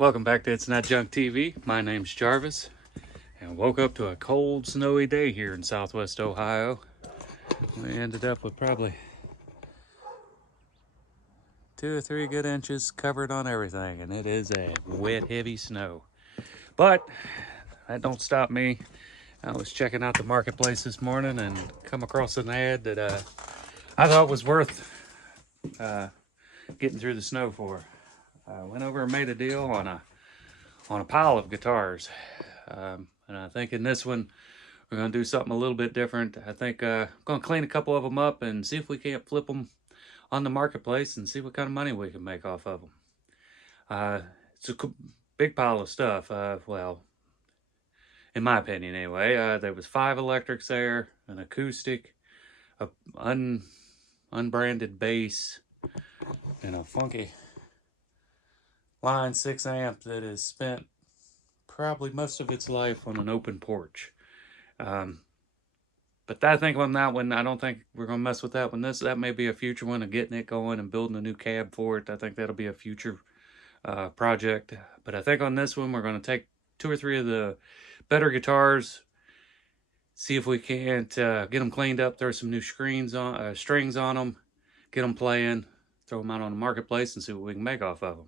Welcome back to It's Not Junk TV. My name's Jarvis, and woke up to a cold, snowy day here in southwest Ohio. We ended up with probably 2 or 3 good inches covered on everything, and it is a wet, heavy snow. But that don't stop me. I was checking out the marketplace this morning and come across an ad that I thought was worth getting through the snow for. I went over and made a deal on a pile of guitars. And I think in this one, we're going to do something a little bit different. I think I'm going to clean a couple of them up and see if we can't flip them on the marketplace and see what kind of money we can make off of them. It's a big pile of stuff. Well, in my opinion anyway. There was 5 electrics there, an acoustic, a unbranded bass, and a funky line 6 amp that is spent probably most of its life on an open porch. But I think on that one, I don't think we're going to mess with that one. That may be a future one of getting it going and building a new cab for it. I think that'll be a future project. But I think on this one, we're going to take 2 or 3 of the better guitars, see if we can't get them cleaned up, throw some new strings on them, get them playing, throw them out on the marketplace and see what we can make off of them.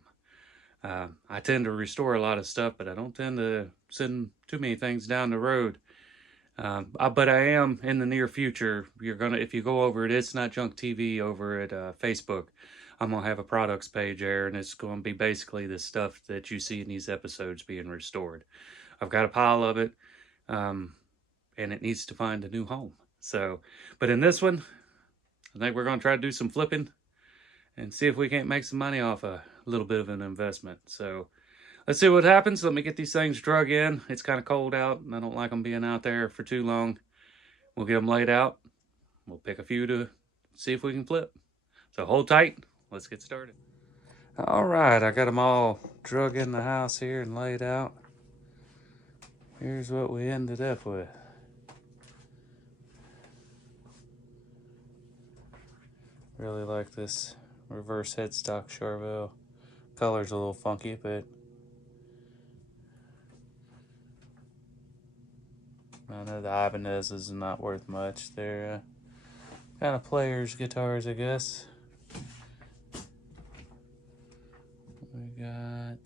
I tend to restore a lot of stuff, but I don't tend to send too many things down the road. But I am in the near future. If you go over it, It's Not Junk TV over at Facebook, I'm gonna have a products page there, and it's going to be basically the stuff that you see in these episodes being restored. I've got a pile of it, and it needs to find a new home. So, but in this one, I think we're going to try to do some flipping and see if we can't make some money off a little bit of an investment. So let's see what happens. Let me get these things drug in. It's kind of cold out, and I don't like them being out there for too long. We'll get them laid out. We'll pick a few to see if we can flip. So hold tight. Let's get started. All right, I got them all drug in the house here and laid out. Here's what we ended up with. Really like this reverse headstock Charvel. Color's a little funky, but I know the Ibanez is not worth much. They're kind of players' guitars, I guess. We got,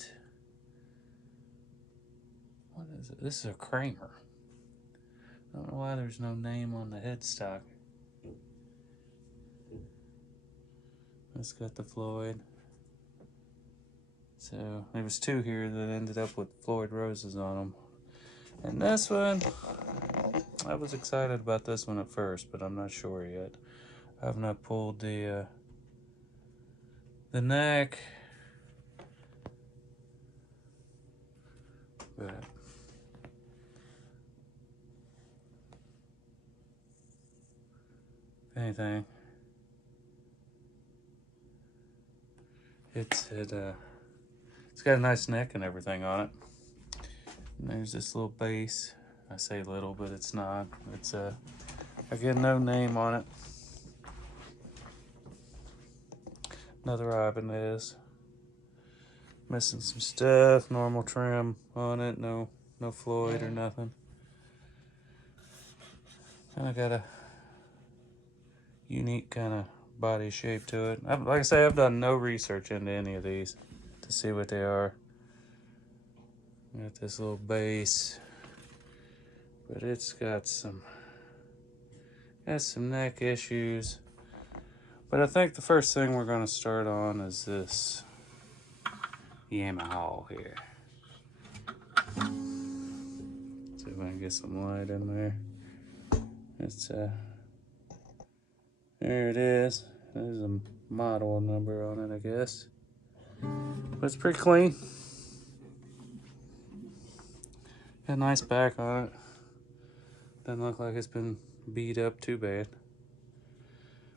what is it? This is a Kramer. I don't know why there's no name on the headstock. It's got the Floyd. So there was 2 here that ended up with Floyd roses on them. And this one, I was excited about this one at first, but I'm not sure yet. I have not pulled the neck. But if anything, it's got a nice neck and everything on it. And there's this little bass. I say little, but it's not. It's again, no name on it. Another Ibanez. Missing some stuff. Normal trim on it. No Floyd or nothing. Kind of got a unique kind of body shape to it. Like I say, I've done no research into any of these to see what they are. Got this little bass, but it's got some neck issues. But I think the first thing we're going to start on is this Yamaha here. See if I can get some light in there. It's there it is. There's a model number on it, I guess. But it's pretty clean. Got a nice back on it. Doesn't look like it's been beat up too bad.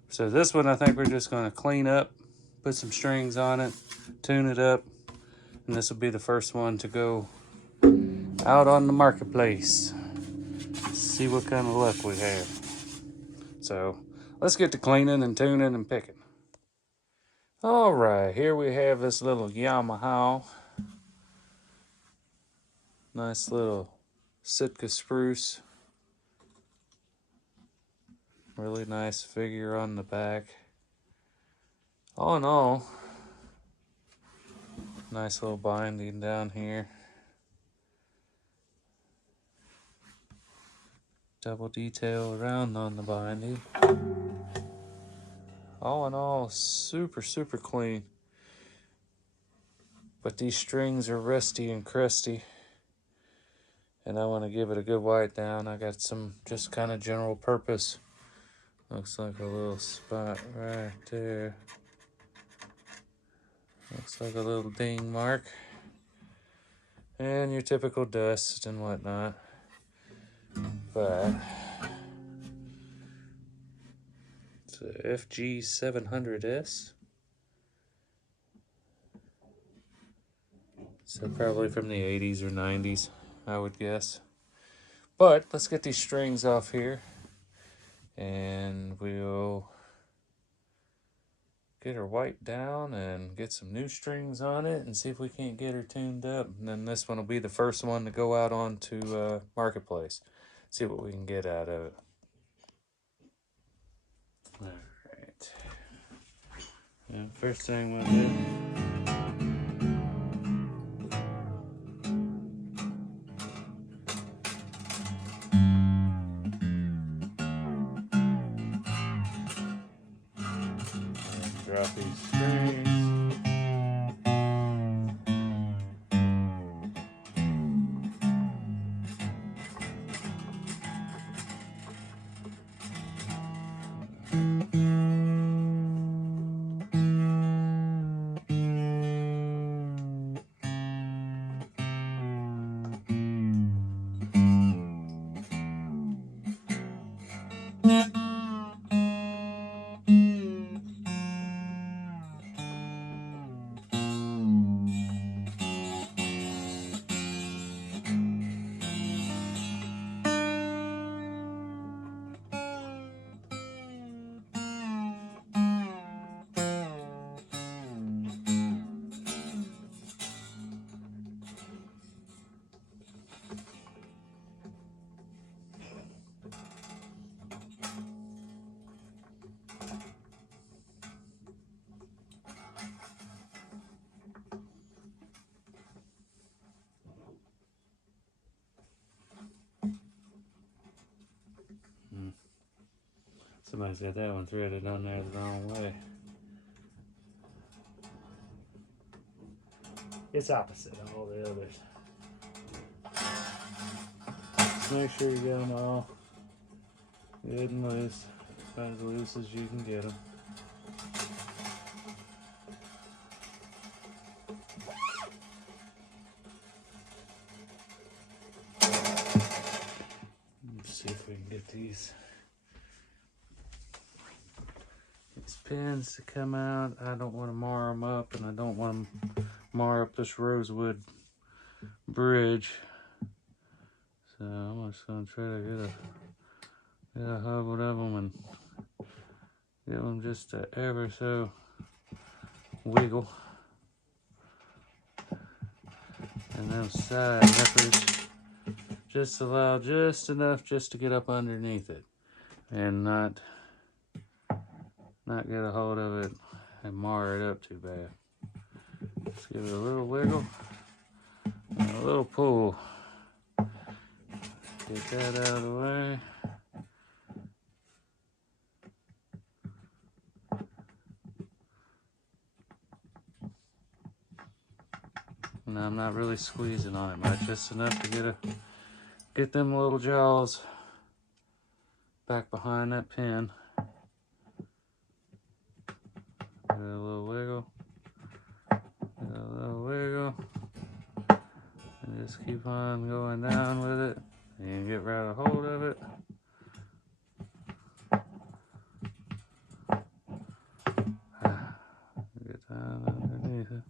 So this one I think we're just going to clean up, put some strings on it, tune it up, and this will be the first one to go out on the marketplace. See what kind of luck we have. So let's get to cleaning and tuning and picking. All right, here we have this little Yamaha Nice little Sitka spruce. Really nice figure on the back. All in all, nice little binding down here. Double detail around on the binding. All in all, super, super clean. But these strings are rusty and crusty, and I want to give it a good wipe down. I got some just kind of general purpose. Looks like a little spot right there. Looks like a little ding mark. And your typical dust and whatnot. But it's a FG700S. So probably from the 80s or 90s, I would guess. But let's get these strings off here, and we'll get her wiped down and get some new strings on it and see if we can't get her tuned up. And then this one will be the first one to go out onto Marketplace. See what we can get out of it. All right. And first thing we'll do, drop these strings. Somebody's got that one threaded on there the wrong way. It's opposite of all the others. Just make sure you get them all good and loose. About as loose as you can get them. Let's see if we can get these pins to come out. I don't want to mar them up, and I don't want to mar up this rosewood bridge. So I'm just going to try to get a hold of them and give them just a ever so wiggle. And those side nippers just allow just enough just to get up underneath it and not get a hold of it and mar it up too bad. Just give it a little wiggle and a little pull. Get that out of the way. And I'm not really squeezing on it much, just enough to get them little jaws back behind that pin. Get a little wiggle, get a little wiggle, and just keep on going down with it, and get right a hold of it. Get down underneath it.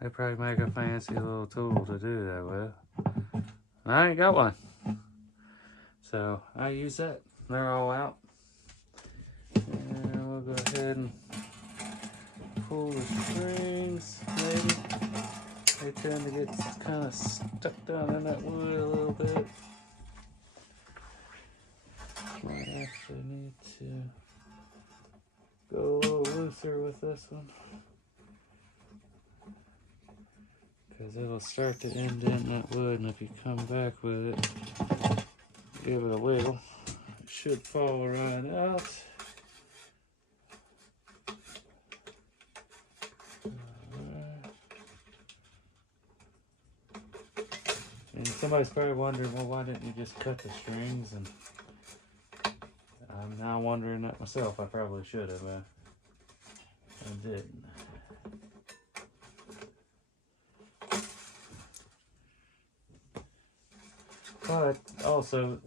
They probably make a fancy little tool to do that with. I ain't got one. So I use that. They're all out. And go ahead and pull the strings, maybe. They tend to get kind of stuck down in that wood a little bit. Might actually need to go a little looser with this one, because it'll start to indent that wood, and if you come back with it, give it a wiggle, it should fall right out. And somebody's probably wondering, well, why didn't you just cut the strings? And I'm now wondering that myself. I probably should have. I didn't. But also,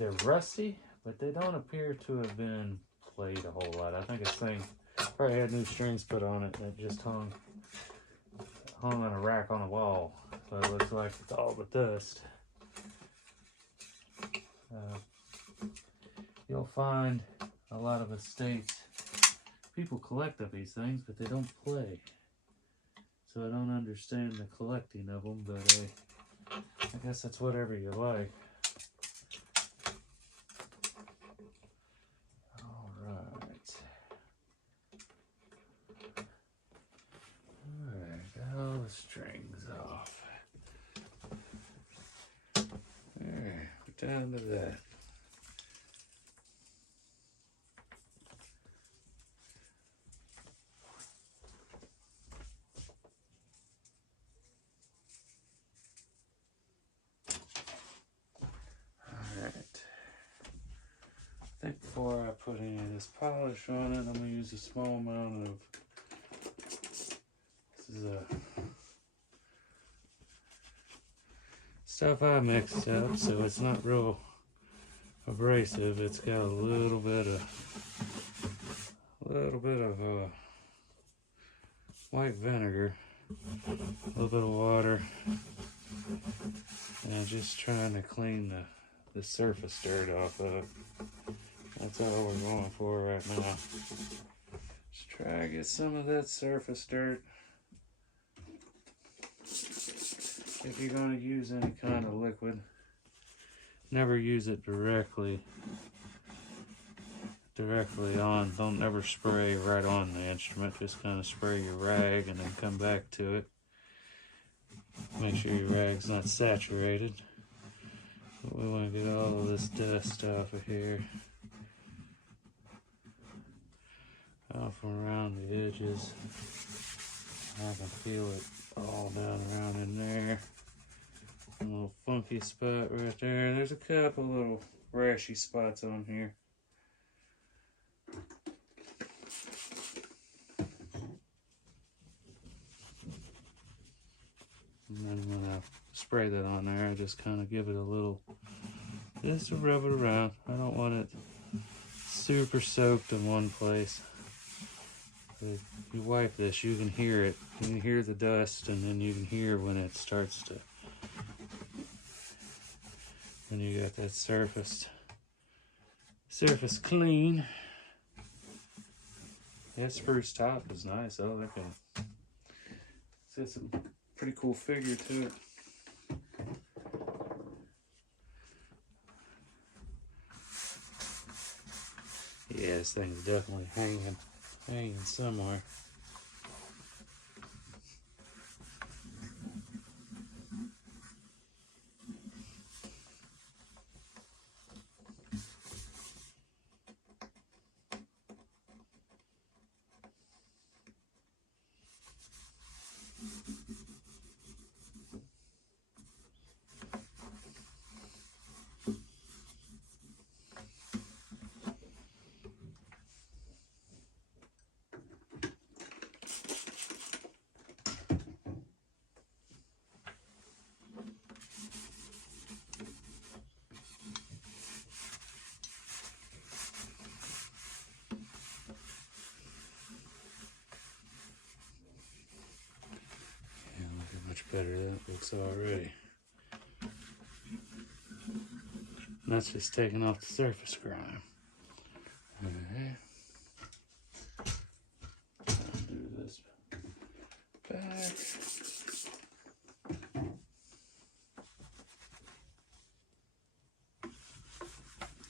they're rusty, but they don't appear to have been played a whole lot. I think this thing probably had new strings put on it that just hung on a rack on a wall. So it looks like it's all but dust. You'll find a lot of estates, people collect up these things, but they don't play. So I don't understand the collecting of them, but I guess that's whatever you like. Alright, got all the strings off. Alright, we're down to that. I think before I put any of this polish on it, I'm going to use a small amount of, this is stuff I mixed up, so it's not real abrasive. It's got a little bit of white vinegar, a little bit of water, and just trying to clean the surface dirt off of it. That's all we're going for right now. Just try to get some of that surface dirt. If you're going to use any kind of liquid, never use it directly on. Don't ever spray right on the instrument. Just kind of spray your rag and then come back to it. Make sure your rag's not saturated. But we want to get all of this dust off of here. Off and around the edges. I can feel it all down around in there. A little funky spot right there. There's a couple little rashy spots on here. And then when I spray that on there, I just kind of give it a little, just to rub it around. I don't want it super soaked in one place. If you wipe this, you can hear it. You can hear the dust, and then you can hear when it starts to, when you got that surface clean. That spruce top is nice. Oh, look at it. It's got some pretty cool figure to it. Yeah, this thing's definitely hanging somewhere. Better that looks already. And that's just taking off the surface grime. Alright. Do this back.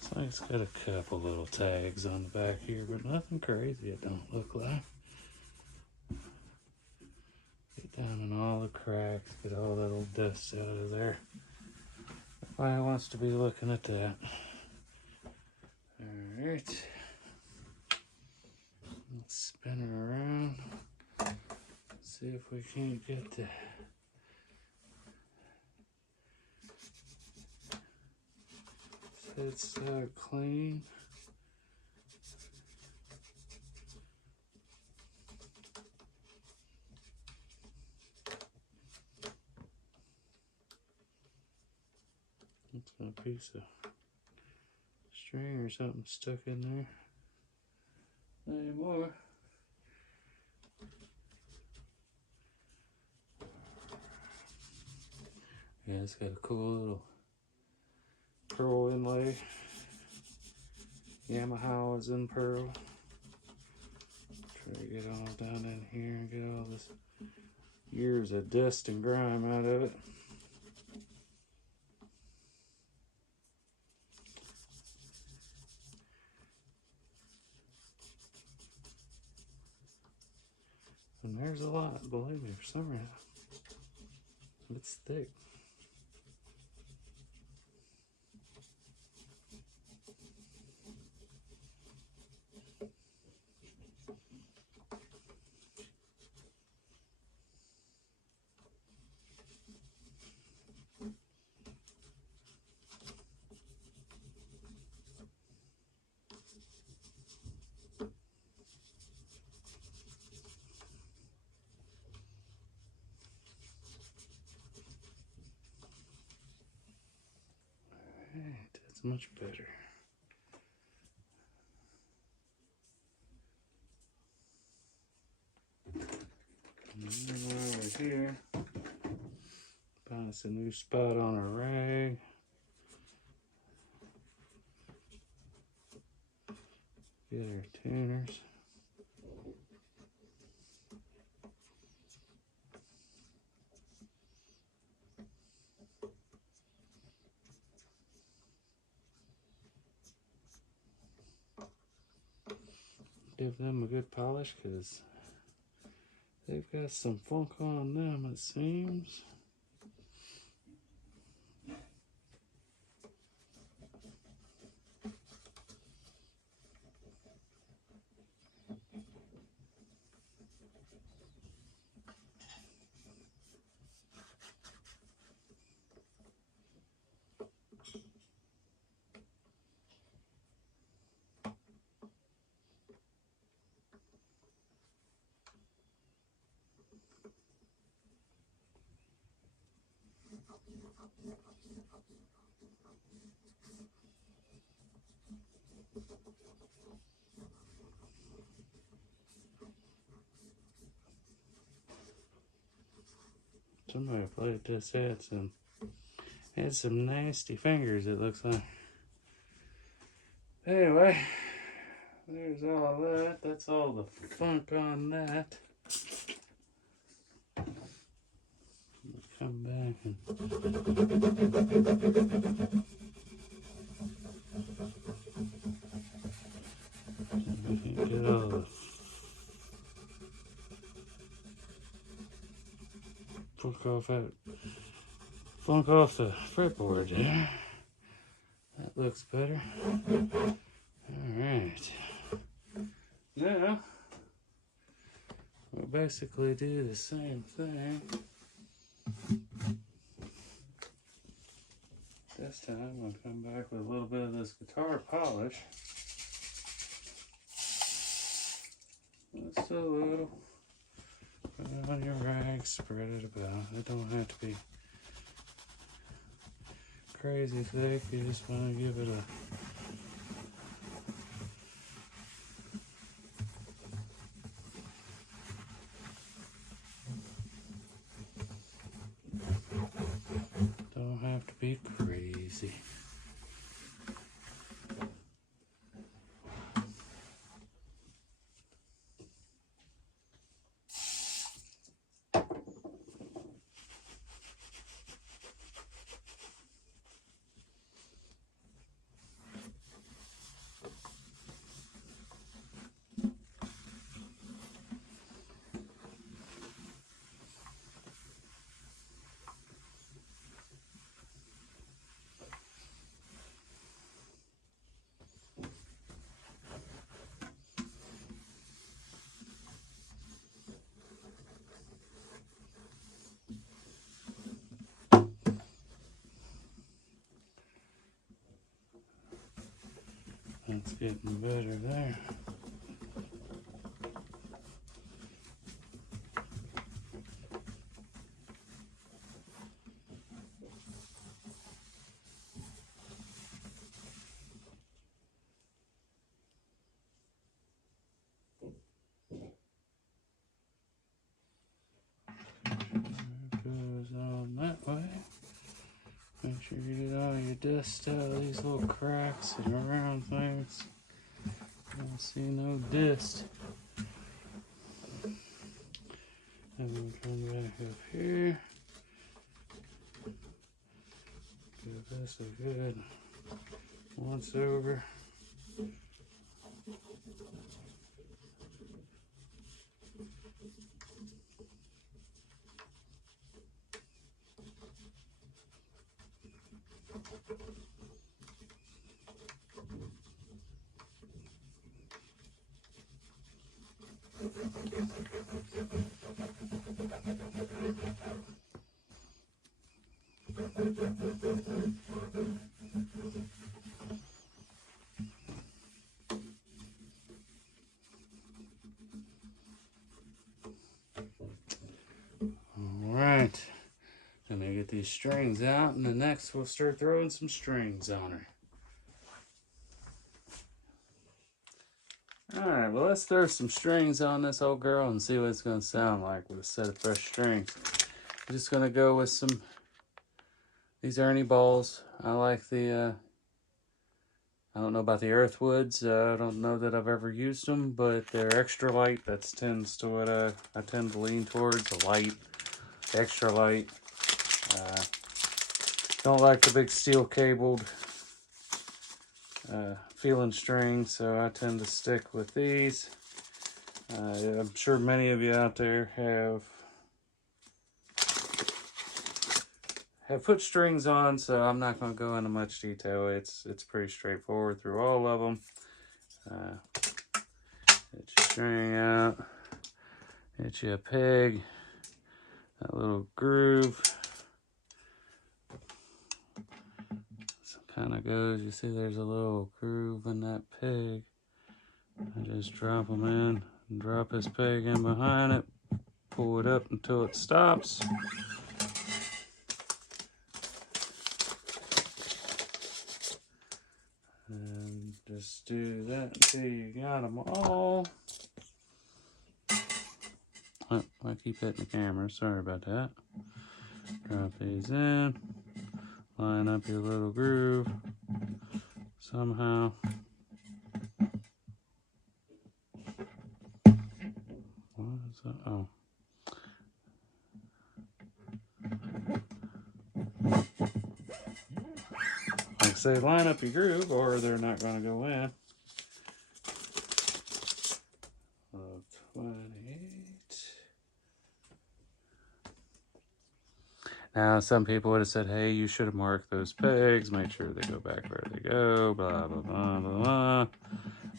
So it's got a couple little tags on the back here, but nothing crazy, it don't look like. Get down in all the cracks, get all that old dust out of there. Nobody wants to be looking at that. Alright. Let's spin it around. See if we can't get the head side clean. It's got a piece of string or something stuck in there. Not anymore. Yeah, it's got a cool little pearl inlay. Yamaha is in pearl. Try to get all down in here and get all this years of dust and grime out of it. And there's a lot, believe me, for some reason. It's thick. Alright, that's much better. And then while we're here, find us a new spot on our rag. Get our tuners. Give them a good polish because they've got some funk on them, it seems. Somebody played this, had some nasty fingers, it looks like. Anyway, there's all that. That's all the funk on that. Come back and get all the funk off the fretboard there. That looks better. Alright. Now we'll basically do the same thing. This time I'm going to come back with a little bit of this guitar polish. Just a little. Put it on your rag, spread it about. It don't have to be crazy thick. You just want to give it a don't have to be crazy. That's getting better there. Goes on that way. Make sure you get all your dust out of these little cracks and around things. Don't see no dust. And then come back up here. Give this a good once over. Alright, I'm gonna get these strings out, and then next we'll start throwing some strings on her. Alright, well, let's throw some strings on this old girl and see what it's gonna sound like with a set of fresh strings. I'm just gonna go with some, these Ernie balls. I like the, I don't know about the Earthwoods. I don't know that I've ever used them, but they're extra light. That tends to what I tend to lean towards, a light, extra light. Don't like the big steel cabled feeling strings, so I tend to stick with these. I'm sure many of you out there have put strings on, so I'm not going to go into much detail. It's pretty straightforward through all of them. Get your string out, get you a peg, that little groove. So it kind of goes, you see there's a little groove in that peg. I just drop them in, drop this peg in behind it, pull it up until it stops. And just do that until you got them all. Oh, I keep hitting the camera, sorry about that. Drop these in, line up your little groove somehow. What is that? Oh. Like I say, line up your groove or they're not going to go in. 28. Now, some people would have said, hey, you should have marked those pegs, make sure they go back where they go, blah, blah, blah, blah, blah.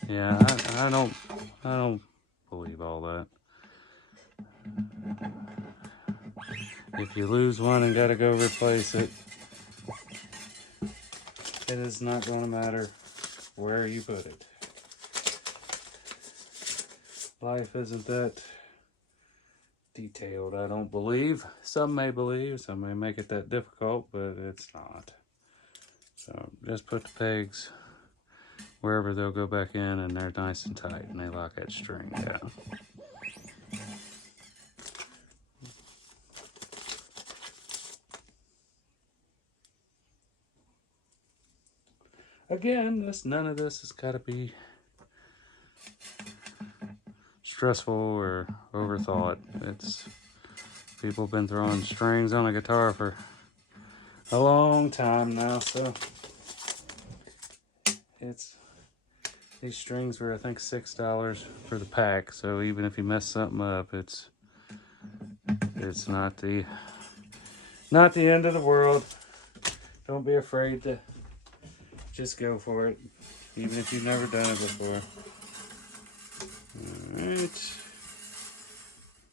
Yeah, I don't believe all that. If you lose one and gotta go replace it, it is not going to matter where you put it. Life isn't that detailed, I don't believe. Some may believe, some may make it that difficult, but it's not. So just put the pegs wherever they'll go back in, and they're nice and tight, and they lock that string down. Again, none of this has got to be stressful or overthought. People have been throwing strings on a guitar for a long time now, so these strings were, I think, $6 for the pack. So even if you mess something up, it's not the end of the world. Don't be afraid to just go for it, even if you've never done it before. Alright.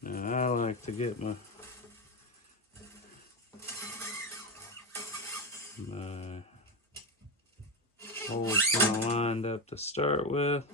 Now I like to get my holes kind of lined up to start with.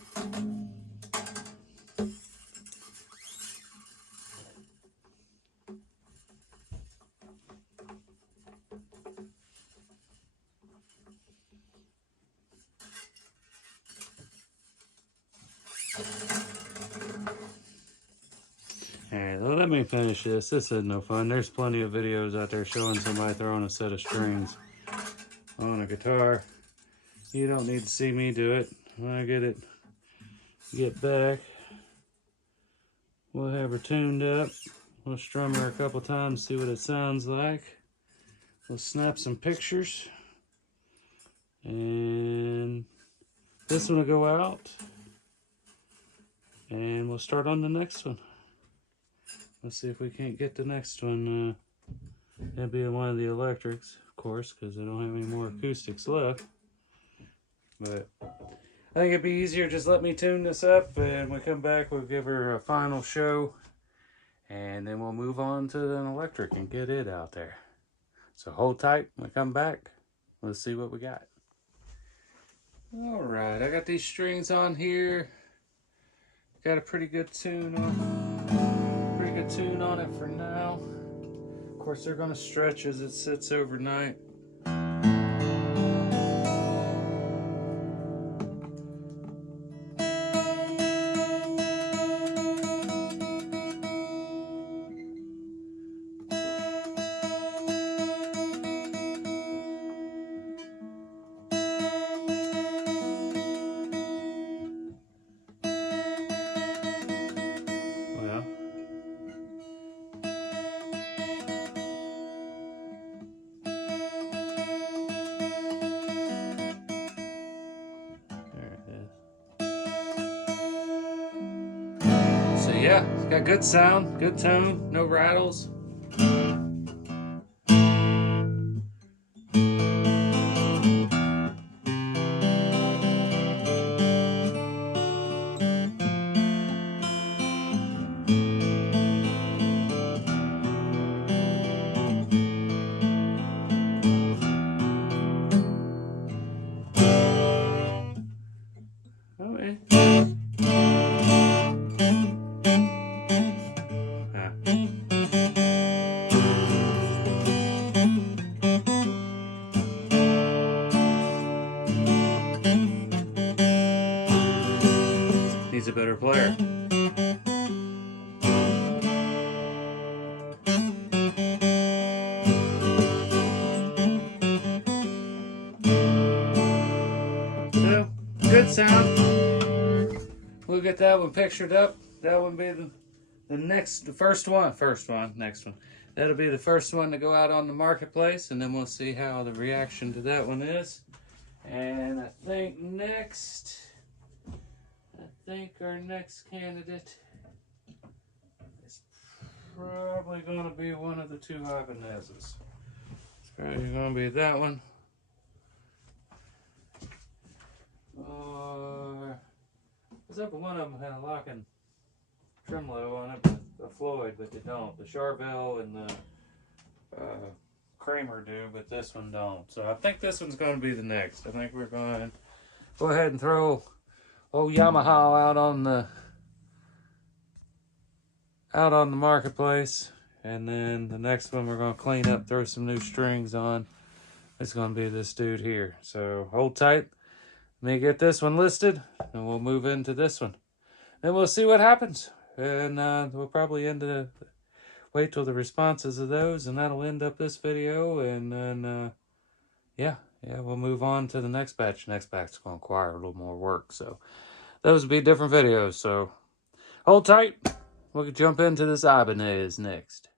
Alright, let me finish this. This is no fun. There's plenty of videos out there showing somebody throwing a set of strings on a guitar. You don't need to see me do it. When I get back, we'll have her tuned up. We'll strum her a couple times, see what it sounds like. We'll snap some pictures. And this one will go out. And we'll start on the next one. Let's see if we can't get the next one. That'd be one of the electrics, of course, because I don't have any more acoustics left. But I think it'd be easier just let me tune this up, and when we come back, we'll give her a final show, and then we'll move on to an electric and get it out there. So hold tight when we come back. Let's see what we got. All right, I got these strings on here. Got a pretty good tune on it for now. Of course, they're gonna stretch as it sits overnight. Well, so yeah, it's got good sound, good tone, no rattles. Oh, yeah. Needs a better player. So, good sound. We'll get that one pictured up. That would be the first one. Next one. That'll be the first one to go out on the marketplace, and then we'll see how the reaction to that one is. And I think our next candidate is probably going to be one of the two Ibanez's. It's probably going to be that one. Except one of them had a locking tremolo on it with a Floyd, but they don't. The Charvel and the Kramer do, but this one don't. So I think this one's going to be the next. I think we're going to go ahead and throw old Yamaha out on the marketplace, and then the next one we're going to clean up, throw some new strings on. It's going to be this dude here. So hold tight. Let me get this one listed, and we'll move into this one. Then we'll see what happens. And we'll probably wait till the responses of those, and that'll end up this video. And then, yeah, we'll move on to the next batch. Next batch is going to require a little more work. So those will be different videos. So hold tight. We'll jump into this Ibanez next.